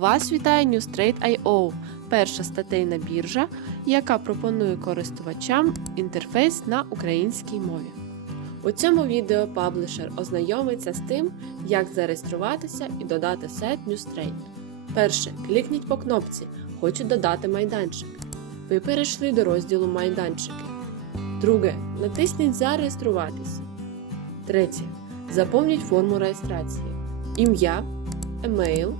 Вас вітає NewStrade.io, перша статейна біржа, яка пропонує користувачам інтерфейс на українській мові. У цьому відео паблішер ознайомиться з тим, як зареєструватися і додати сайт NewStrade. Перше, клікніть по кнопці Хочу додати майданчик. Ви перейшли до розділу Майданчики. Друге, натисніть Зареєструватися. Третє. Заповніть форму реєстрації. Ім'я, емейл,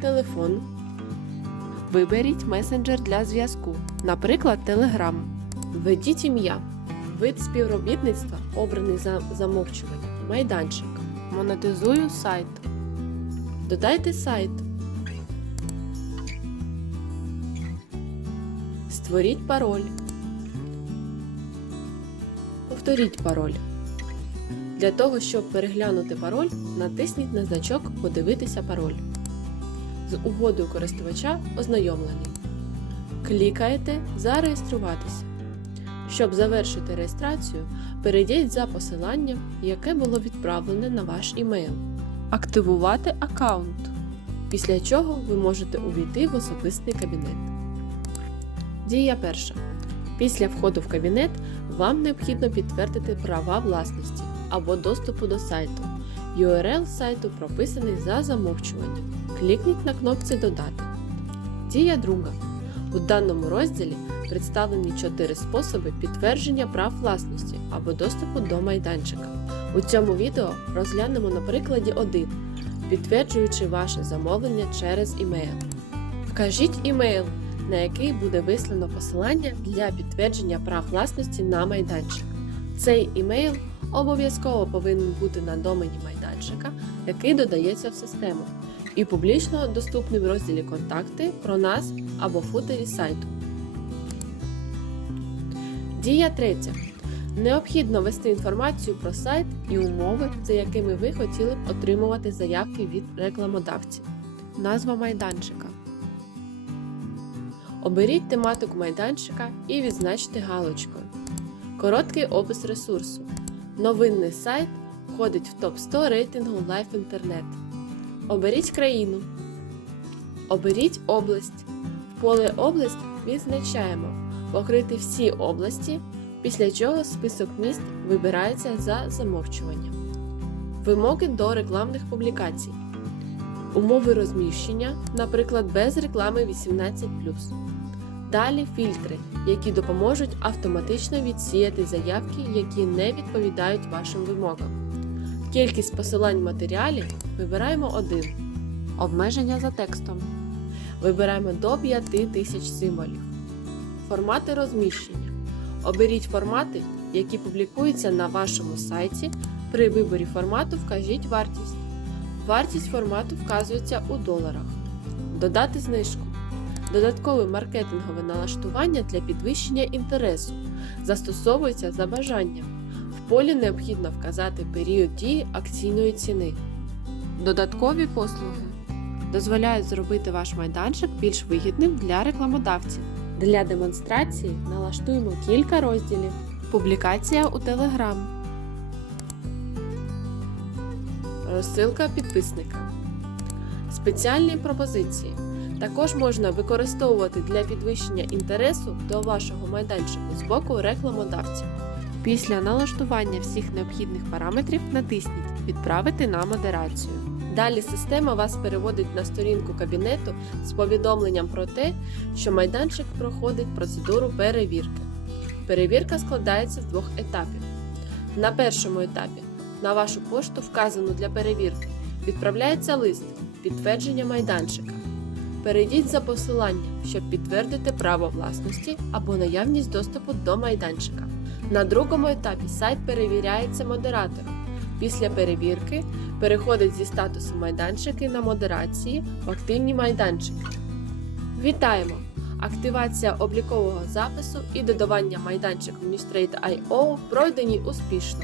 телефон. Виберіть месенджер для зв'язку, наприклад, Telegram. Введіть ім'я. Вид співробітництва обраний за замовчування. Майданчик. Монетизую сайт. Додайте сайт. Створіть пароль. Повторіть пароль. Для того, щоб переглянути пароль, натисніть на значок Подивитися пароль. З угодою користувача ознайомлений. Клікаєте Зареєструватися. Щоб завершити реєстрацію, перейдіть за посиланням, яке було відправлене на ваш імейл. Активувати аккаунт. Після чого ви можете увійти в особистий кабінет. Дія перша. Після входу в кабінет вам необхідно підтвердити права власності або доступу до сайту. URL сайту прописаний за замовчуванням. Клікніть на кнопці Додати. Дія друга. У даному розділі представлені чотири способи підтвердження прав власності або доступу до майданчика. У цьому відео розглянемо на прикладі 1, підтверджуючи ваше замовлення через імейл. Вкажіть імейл, на який буде вислано посилання для підтвердження прав власності на майданчик. Цей імейл обов'язково повинен бути на домені майданчика, який додається в систему, і публічно доступний в розділі Контакти про нас або футері сайту. Дія третя. Необхідно ввести інформацію про сайт і умови, за якими ви хотіли б отримувати заявки від рекламодавців. Назва майданчика. Оберіть тематику майданчика і відзначте галочкою. Короткий опис ресурсу. Новинний сайт входить в топ-100 рейтингу Life Internet. Оберіть країну. Оберіть область. В поле область відзначаємо покрити всі області, після чого список міст вибирається за замовчуванням. Вимоги до рекламних публікацій. Умови розміщення, наприклад, без реклами 18. Далі фільтри, які допоможуть автоматично відсіяти заявки, які не відповідають вашим вимогам. Кількість посилань матеріалів вибираємо один. Обмеження за текстом. Вибираємо до 5000 символів. Формати розміщення. Оберіть формати, які публікуються на вашому сайті. При виборі формату вкажіть вартість. Вартість формату вказується у доларах. Додати знижку. Додаткове маркетингове налаштування для підвищення інтересу застосовується за бажанням. В полі необхідно вказати період дії акційної ціни. Додаткові послуги дозволяють зробити ваш майданчик більш вигідним для рекламодавців. Для демонстрації налаштуємо кілька розділів. Публікація у Telegram. Розсилка підписника. Спеціальні пропозиції. Також можна використовувати для підвищення інтересу до вашого майданчику з боку рекламодавців. Після налаштування всіх необхідних параметрів натисніть Відправити на модерацію. Далі система вас переводить на сторінку кабінету з повідомленням про те, що майданчик проходить процедуру перевірки. Перевірка складається з двох етапів. На першому етапі на вашу пошту, вказану для перевірки, відправляється лист підтвердження майданчика. Перейдіть за посиланням, щоб підтвердити право власності або наявність доступу до майданчика. На другому етапі сайт перевіряється модератором. Після перевірки переходить зі статусу майданчики на модерації в активні майданчики. Вітаємо! Активація облікового запису і додавання майданчику NewStrade.io пройдені успішно.